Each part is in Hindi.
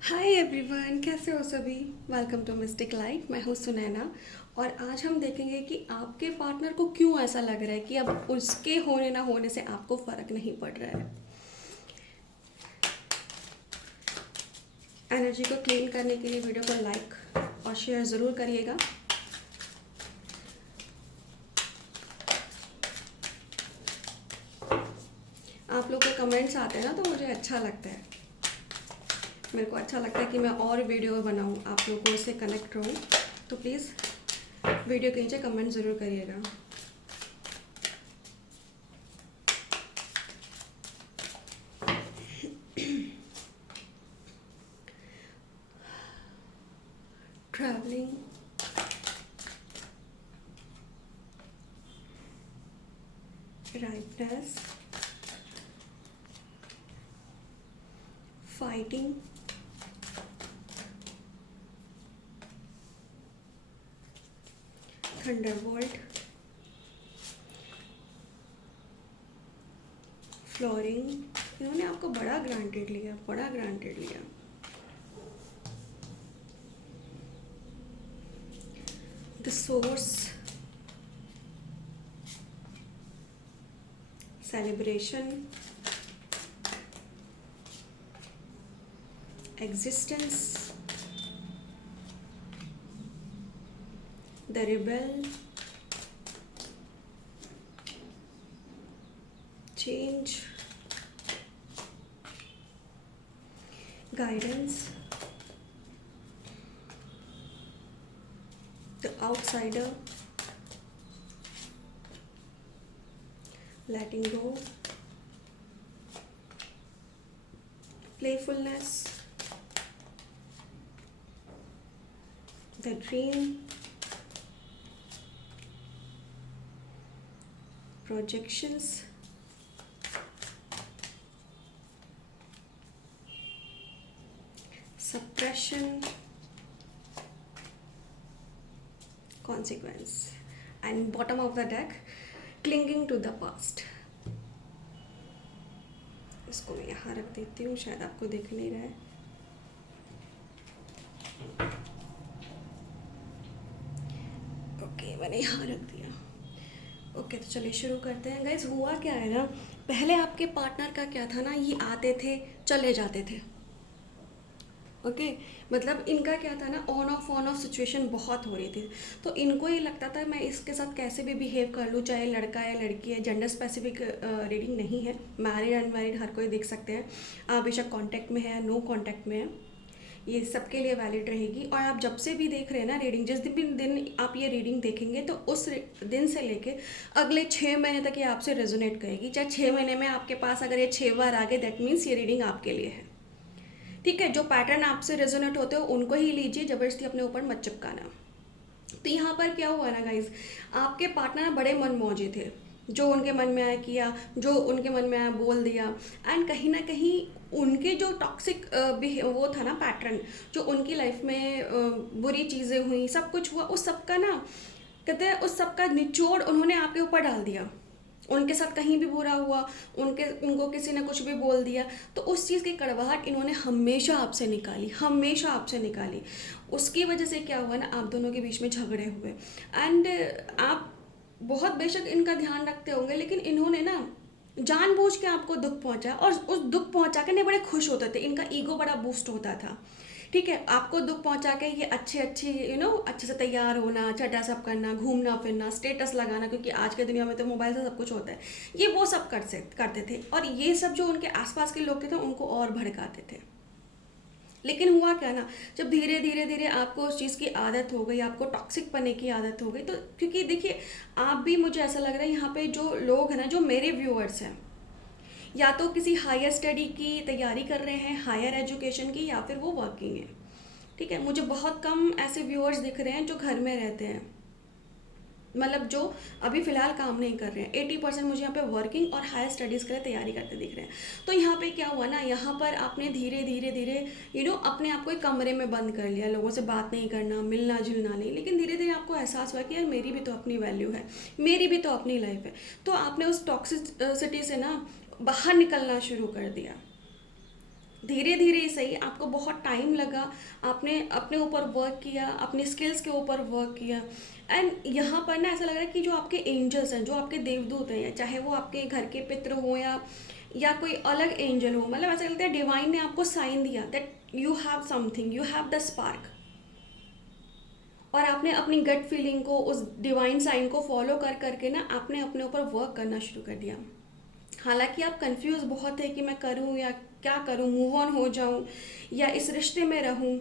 हाय एवरीवन, कैसे हो सभी। Welcome to Mystic Life. मैं हूँ सुनैना और आज हम देखेंगे कि आपके पार्टनर को क्यों ऐसा लग रहा है कि अब उसके होने ना होने से आपको फ़र्क नहीं पड़ रहा है। एनर्जी को क्लीन करने के लिए वीडियो को लाइक और शेयर ज़रूर करिएगा। आप लोग के कमेंट्स आते हैं ना तो मुझे अच्छा लगता है। मेरे को अच्छा लगता है कि मैं और वीडियो बनाऊँ, आप लोगों से कनेक्ट रहूँ। तो प्लीज़ वीडियो के नीचे कमेंट ज़रूर करिएगा। Travelling, rightness, fighting, Thunderbolt, flooring. इन्होंने आपको बड़ा ग्रांटेड लिया, बड़ा ग्रांटेड लिया। The source, celebration, existence, the rebel, change, guidance, the outsider, letting go, playfulness, the dream, projections, suppression, consequence, and bottom of the deck, clinging to the past. इसको मैं यहाँ रख देती हूँ, शायद आपको दिख नहीं रहा है। ओके, मैंने यहाँ रख दिया। ओके, तो चलिए शुरू करते हैं। गाइज, हुआ क्या है ना, पहले आपके पार्टनर का क्या था ना, ये आते थे चले जाते थे। ओके, मतलब इनका क्या था ना, ऑन ऑफ सिचुएशन बहुत हो रही थी। तो इनको ये लगता था मैं इसके साथ कैसे भी बिहेव कर लूँ, चाहे लड़का है लड़की है, जेंडर स्पेसिफिक रीडिंग नहीं है। मैरिड अनमैरिड हर कोई देख सकते हैं। आप बेशक कांटेक्ट में है, नो कांटेक्ट में है, ये सबके लिए वैलिड रहेगी। और आप जब से भी देख रहे हैं ना रीडिंग, जिस दिन आप ये रीडिंग देखेंगे तो उस दिन से लेके अगले 6 महीने तक ये आपसे रेजोनेट करेगी। चाहे 6 महीने में आपके पास अगर ये 6 बार आ गए, दैट मीन्स ये रीडिंग आपके लिए है। ठीक है, जो पैटर्न आपसे रेजोनेट होते हो उनको ही लीजिए, जबरदस्ती अपने ऊपर मत चिपकाना। तो यहाँ पर क्या हुआ ना गाइज, आपके पार्टनर बड़े मनमौजी थे। जो उनके मन में आया किया, जो उनके मन में आया बोल दिया। एंड कहीं ना कहीं उनके जो टॉक्सिक वो था ना पैटर्न, जो उनकी लाइफ में बुरी चीज़ें हुई, सब कुछ हुआ, उस सब का ना, कहते हैं उस सब का निचोड़ उन्होंने आपके ऊपर डाल दिया। उनके साथ कहीं भी बुरा हुआ, उनको किसी ने कुछ भी बोल दिया, तो उस चीज़ की कड़वाहट इन्होंने हमेशा आपसे निकाली, हमेशा आपसे निकाली। उसकी वजह से क्या हुआ ना, आप दोनों के बीच में झगड़े हुए। एंड आप बहुत बेशक इनका ध्यान रखते होंगे, लेकिन इन्होंने ना जानबूझ के आपको दुख पहुंचा, और उस दुख पहुंचा के नहीं बड़े खुश होते थे, इनका ईगो बड़ा बूस्ट होता था। ठीक है, आपको दुख पहुंचा के ये अच्छे अच्छे अच्छे से तैयार होना, चटा सब करना, घूमना फिरना, स्टेटस लगाना, क्योंकि आज के दुनिया में तो मोबाइल से सब कुछ होता है, ये वो सब करते थे। और ये सब जो उनके आसपास के लोग थे ना, उनको और भड़काते थे। लेकिन हुआ क्या ना, जब धीरे धीरे धीरे आपको उस चीज़ की आदत हो गई, आपको टॉक्सिक पने की आदत हो गई, तो क्योंकि देखिए, आप भी, मुझे ऐसा लग रहा है यहाँ पे जो लोग हैं ना, जो मेरे व्यूअर्स हैं, या तो किसी हायर स्टडी की तैयारी कर रहे हैं, हायर एजुकेशन की, या फिर वो वर्किंग है। ठीक है, मुझे बहुत कम ऐसे व्यूअर्स दिख रहे हैं जो घर में रहते हैं, मतलब जो अभी फ़िलहाल काम नहीं कर रहे हैं। 80% मुझे यहाँ पे वर्किंग और हायर स्टडीज़ के लिए तैयारी करते दिख रहे हैं। तो यहाँ पे क्या हुआ ना, यहाँ पर आपने धीरे धीरे धीरे अपने आप को एक कमरे में बंद कर लिया, लोगों से बात नहीं करना, मिलना जुलना नहीं। लेकिन धीरे धीरे आपको एहसास हुआ कि यार, मेरी भी तो अपनी वैल्यू है, मेरी भी तो अपनी लाइफ है। तो आपने उस टॉक्सिसिटी से ना बाहर निकलना शुरू कर दिया। धीरे धीरे ही सही, आपको बहुत टाइम लगा, आपने अपने ऊपर वर्क किया, अपनी स्किल्स के ऊपर वर्क किया। एंड यहाँ पर ना ऐसा लग रहा है कि जो आपके एंजल्स हैं, जो आपके देवदूत हैं, चाहे वो आपके घर के पितृ हो या कोई अलग एंजल हो, मतलब ऐसा लगता है डिवाइन ने आपको साइन दिया that you have something, you have the spark. और आपने अपनी गट फीलिंग को, उस डिवाइन साइन को फॉलो कर करके ना आपने अपने ऊपर वर्क करना शुरू कर दिया। हालांकि आप कंफ्यूज बहुत है कि मैं करूं या क्या करूं, मूव ऑन हो जाऊं या इस रिश्ते में रहूं।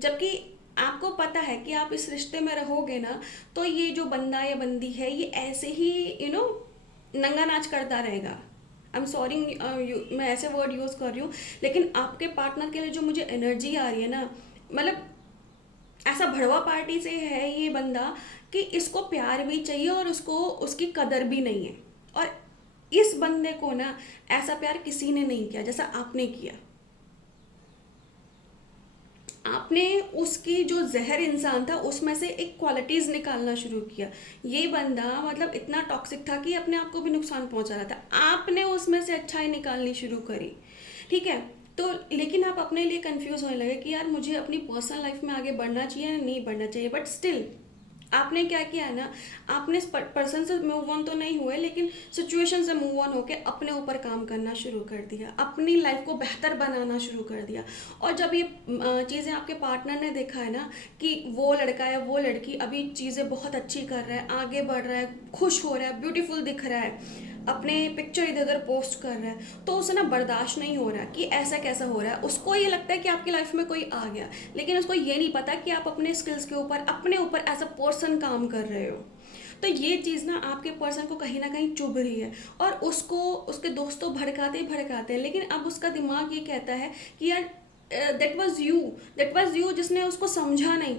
जबकि आपको पता है कि आप इस रिश्ते में रहोगे ना, तो ये जो बंदा या बंदी है ये ऐसे ही नंगा नाच करता रहेगा। आई एम सॉरी, मैं ऐसे वर्ड यूज़ कर रही हूँ, लेकिन आपके पार्टनर के लिए जो मुझे एनर्जी आ रही है ना, मतलब ऐसा भड़वा पार्टी से है ये बंदा कि इसको प्यार भी चाहिए और उसको उसकी कदर भी नहीं है। और इस बंदे को ना ऐसा प्यार किसी ने नहीं किया जैसा आपने किया। आपने उसकी जो जहर इंसान था उसमें से एक क्वालिटीज निकालना शुरू किया। ये बंदा मतलब इतना टॉक्सिक था कि अपने आप को भी नुकसान पहुंचा रहा था, आपने उसमें से अच्छाई निकालनी शुरू करी। ठीक है, तो लेकिन आप अपने लिए कंफ्यूज होने लगे कि यार मुझे अपनी पर्सनल लाइफ में आगे बढ़ना चाहिए या नहीं बढ़ना चाहिए। बट स्टिल आपने क्या किया है ना, आपने पर्सन से मूव ऑन तो नहीं हुए, लेकिन सिचुएशन से मूव ऑन होकर अपने ऊपर काम करना शुरू कर दिया, अपनी लाइफ को बेहतर बनाना शुरू कर दिया। और जब ये चीज़ें आपके पार्टनर ने देखा है ना कि वो लड़का या वो लड़की अभी चीज़ें बहुत अच्छी कर रहा है, आगे बढ़ रहा है, खुश हो रहा है, ब्यूटीफुल दिख रहा है, अपने पिक्चर इधर उधर पोस्ट कर रहा है, तो उसे ना बर्दाश्त नहीं हो रहा कि ऐसा कैसा हो रहा है। उसको ये लगता है कि आपकी लाइफ में कोई आ गया, लेकिन उसको ये नहीं पता कि आप अपने स्किल्स के ऊपर, अपने ऊपर एज अ पर्सन काम कर रहे हो। तो ये चीज़ ना आपके पर्सन को कहीं ना कहीं चुभ रही है, और उसको उसके दोस्त तो भड़काते ही भड़काते हैं, लेकिन अब उसका दिमाग ये कहता है कि यार दैट वाज यू जिसने उसको समझा नहीं,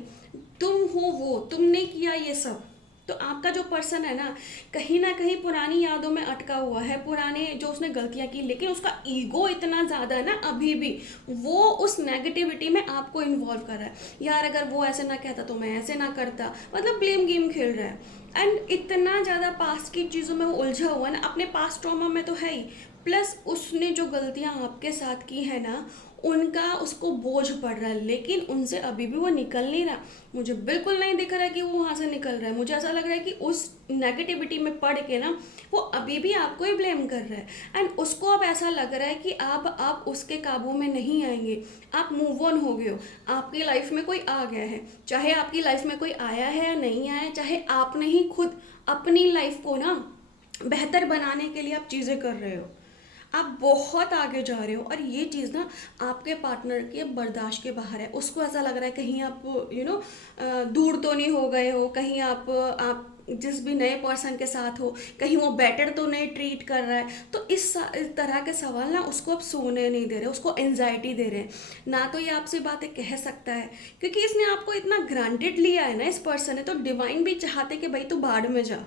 तुम हो वो, तुमने किया ये सब। तो आपका जो पर्सन है ना कहीं पुरानी यादों में अटका हुआ है, पुराने जो उसने गलतियां की, लेकिन उसका ईगो इतना ज़्यादा है ना, अभी भी वो उस नेगेटिविटी में आपको इन्वॉल्व कर रहा है। यार अगर वो ऐसे ना कहता तो मैं ऐसे ना करता, मतलब ब्लेम गेम खेल रहा है। एंड इतना ज़्यादा पास्ट की चीज़ों में वो उलझा हुआ है ना, अपने पास्ट ट्रॉमा में तो है ही, प्लस उसने जो गलतियां आपके साथ की है ना, उनका उसको बोझ पड़ रहा है, लेकिन उनसे अभी भी वो निकल नहीं रहा। मुझे बिल्कुल नहीं दिख रहा है कि वो वहाँ से निकल रहा है। मुझे ऐसा लग रहा है कि उस नेगेटिविटी में पड़ के ना वो अभी भी आपको ही ब्लेम कर रहा है। एंड उसको अब ऐसा लग रहा है कि आप उसके काबू में नहीं आएंगे, आप मूव ऑन हो गए हो, आपकी लाइफ में कोई आ गया है। चाहे आपकी लाइफ में कोई आया है या नहीं आया, चाहे आपने ही खुद अपनी लाइफ को ना बेहतर बनाने के लिए आप चीज़ें कर रहे हो, आप बहुत आगे जा रहे हो। और ये चीज़ ना आपके पार्टनर के बर्दाश्त के बाहर है। उसको ऐसा लग रहा है कहीं आप दूर तो नहीं हो गए हो, कहीं आप जिस भी नए पर्सन के साथ हो कहीं वो बेटर तो नहीं ट्रीट कर रहा है। तो इस तरह के सवाल ना उसको अब सोने नहीं दे रहे, उसको एंजाइटी दे रहे हैं। ना तो ये आपसे बातें कह सकता है क्योंकि इसने आपको इतना ग्रांटेड लिया है ना इस पर्सन ने, तो डिवाइन भी चाहते कि भाई तू बाढ़ में जा।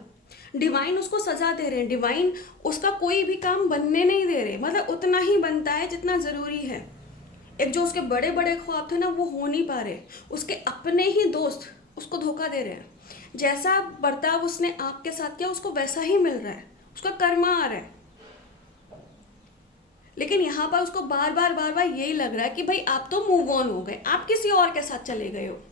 डिवाइन उसको सजा दे रहे हैं, डिवाइन उसका कोई भी काम बनने नहीं दे रहे, मतलब उतना ही बनता है जितना ज़रूरी है। एक जो उसके बड़े बड़े ख्वाब थे ना वो हो नहीं पा रहे, उसके अपने ही दोस्त उसको धोखा दे रहे हैं। जैसा बर्ताव उसने आपके साथ किया उसको वैसा ही मिल रहा है, उसका कर्मा आ रहा है। लेकिन यहाँ पर उसको बार बार यही लग रहा है कि भाई आप तो मूव ऑन हो गए, आप किसी और के साथ चले गए हो,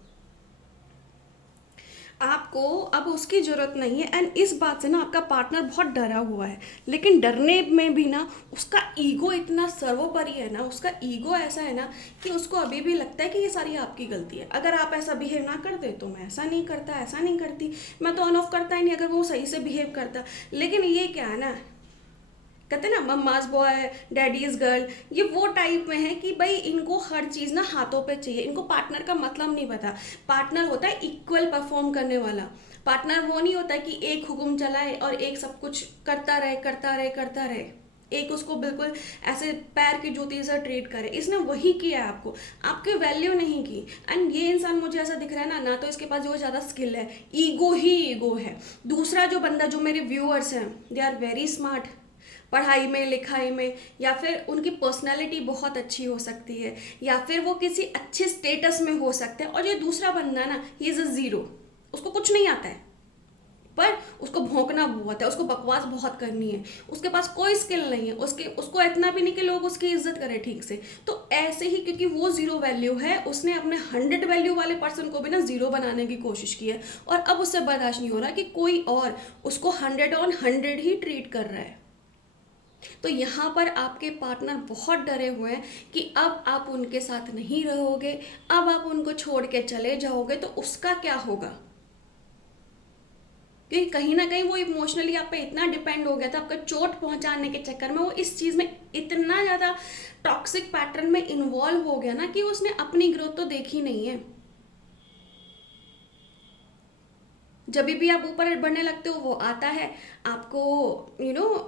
आपको अब उसकी ज़रूरत नहीं है। एंड इस बात से ना आपका पार्टनर बहुत डरा हुआ है, लेकिन डरने में भी ना उसका ईगो इतना सर्वोपरि है ना, उसका ईगो ऐसा है ना कि उसको अभी भी लगता है कि ये सारी आपकी गलती है। अगर आप ऐसा बिहेव ना करते तो मैं ऐसा नहीं करता, ऐसा नहीं करती, मैं तो ऑन ऑफ करता ही नहीं अगर वो सही से बिहेव करता। लेकिन ये क्या है ना, कहते ना मम्माज बॉय डैडीज गर्ल, ये वो टाइप में है कि भाई इनको हर चीज़ ना हाथों पे चाहिए, इनको पार्टनर का मतलब नहीं पता। पार्टनर होता है इक्वल परफॉर्म करने वाला। पार्टनर वो नहीं होता कि एक हुक्म चलाए और एक सब कुछ करता रहे करता रहे करता रहे, एक उसको बिल्कुल ऐसे पैर की जूती से ट्रीट करे। इसने वही किया है आपको, आपकी वैल्यू नहीं की। एंड ये इंसान मुझे ऐसा दिख रहा है ना तो इसके पास जो ज़्यादा स्किल है, ईगो ही ईगो है। दूसरा जो बंदा, जो मेरे व्यूअर्स हैं, दे आर वेरी स्मार्ट, पढ़ाई में लिखाई में, या फिर उनकी पर्सनैलिटी बहुत अच्छी हो सकती है, या फिर वो किसी अच्छे स्टेटस में हो सकते हैं। और जो दूसरा बंदा ना, ही इज़ अ ज़ीरो, उसको कुछ नहीं आता है, पर उसको भौंकना बहुत है, उसको बकवास बहुत करनी है, उसके पास कोई स्किल नहीं है, उसको इतना भी नहीं कि लोग उसकी इज्जत करें ठीक से। तो ऐसे ही, क्योंकि वो जीरो वैल्यू है, उसने अपने 100 वैल्यू वाले पर्सन को भी ना जीरो बनाने की कोशिश की है, और अब उससे बर्दाश्त नहीं हो रहा कि कोई और उसको 100 ही ट्रीट कर रहा है। तो यहाँ पर आपके पार्टनर बहुत डरे हुए हैं कि अब आप उनके साथ नहीं रहोगे, अब आप उनको छोड़ के चले जाओगे तो उसका क्या होगा, क्योंकि कहीं ना कहीं वो इमोशनली आप पे इतना डिपेंड हो गया था, आपका चोट पहुंचाने के चक्कर में वो इस चीज़ में इतना ज़्यादा टॉक्सिक पैटर्न में इन्वॉल्व हो गया ना कि उसने अपनी ग्रोथ तो देखी नहीं है। जब भी आप ऊपर बढ़ने लगते हो वो आता है, आपको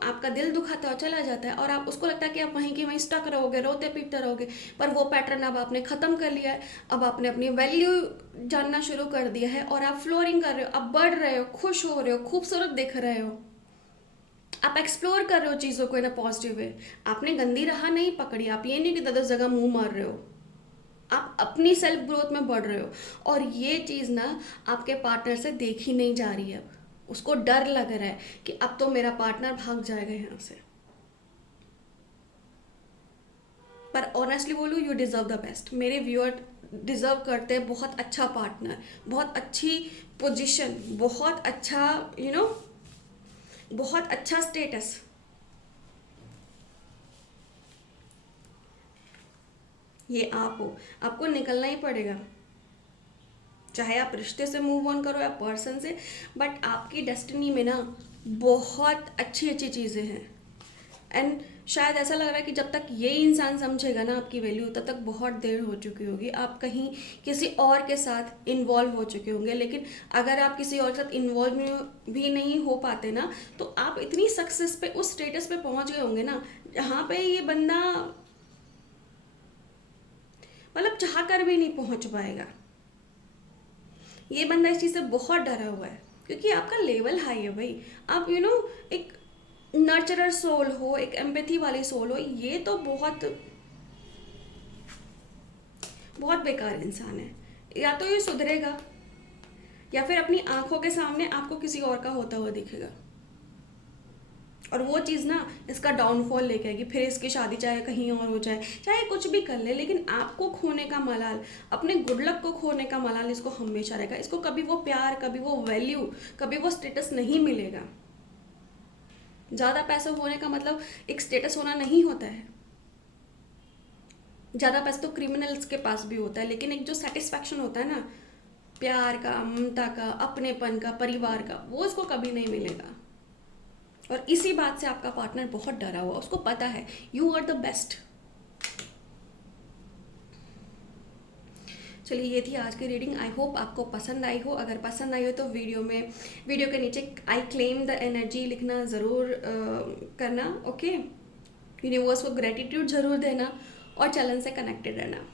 आपका दिल दुखाता है और चला जाता है, और आप उसको लगता है कि आप वहीं की वहीं स्टक रहोगे, रोते पीटते रहोगे। पर वो पैटर्न अब आपने ख़त्म कर लिया है, अब आपने अपनी वैल्यू जानना शुरू कर दिया है, और आप फ्लोरिंग कर रहे हो, अब बढ़ रहे हो, खुश हो रहे हो, खूबसूरत दिख रहे हो, आप एक्सप्लोर कर रहे हो चीज़ों को इन अ पॉजिटिव वे। आपने गंदी राह नहीं पकड़ी, आप ये नहीं कि 10 जगह मुंह मार रहे हो, आप अपनी सेल्फ ग्रोथ में बढ़ रहे हो। और ये चीज़ ना आपके पार्टनर से देखी नहीं जा रही है, अब उसको डर लग रहा है कि अब तो मेरा पार्टनर भाग जाएगा यहाँ से। पर ऑनेस्टली बोलूँ, यू डिज़र्व द बेस्ट। मेरे व्यूअर डिज़र्व करते हैं बहुत अच्छा पार्टनर, बहुत अच्छी पोजीशन, बहुत अच्छा बहुत अच्छा स्टेटस। ये आप हो, आपको निकलना ही पड़ेगा, चाहे आप रिश्ते से मूव ऑन करो या पर्सन से, बट आपकी डेस्टिनी में ना बहुत अच्छी अच्छी चीज़ें हैं। एंड शायद ऐसा लग रहा है कि जब तक ये इंसान समझेगा ना आपकी वैल्यू, तब तक बहुत देर हो चुकी होगी, आप कहीं किसी और के साथ इन्वॉल्व हो चुके होंगे। लेकिन अगर आप किसी और के साथ इन्वॉल्व भी नहीं हो पाते ना, तो आप इतनी सक्सेस पे, उस स्टेटस पे पहुंच गए होंगे ना, जहाँ पे ये बंदा मतलब चाह कर भी नहीं पहुंच पाएगा। ये बंदा इस चीज़ से बहुत डरा हुआ है, क्योंकि आपका लेवल हाई है भाई। आप एक नर्चरर सोल हो, एक एम्पैथी वाली सोल हो, ये तो बहुत बहुत बेकार इंसान है। या तो ये सुधरेगा, या फिर अपनी आंखों के सामने आपको किसी और का होता हुआ दिखेगा, और वो चीज़ ना इसका डाउनफॉल लेके आएगी। फिर इसकी शादी चाहे कहीं और हो जाए, चाहे कुछ भी कर ले, लेकिन आपको खोने का मलाल, अपने गुड लक को खोने का मलाल इसको हमेशा रहेगा। इसको कभी वो प्यार, कभी वो वैल्यू, कभी वो स्टेटस नहीं मिलेगा। ज़्यादा पैसा होने का मतलब एक स्टेटस होना नहीं होता है। ज़्यादा पैसा तो क्रिमिनल्स के पास भी होता है, लेकिन एक जो सेटिस्फैक्शन होता है ना, प्यार का, ममता का, अपनेपन का, परिवार का, वो इसको कभी नहीं मिलेगा। और इसी बात से आपका पार्टनर बहुत डरा हुआ, उसको पता है यू आर द बेस्ट। चलिए, ये थी आज की रीडिंग। आई होप आपको पसंद आई हो। अगर पसंद आई हो तो वीडियो के नीचे आई क्लेम द एनर्जी लिखना ज़रूर करना, ओके। यूनिवर्स को ग्रेटिट्यूड ज़रूर देना, और चैनल से कनेक्टेड रहना।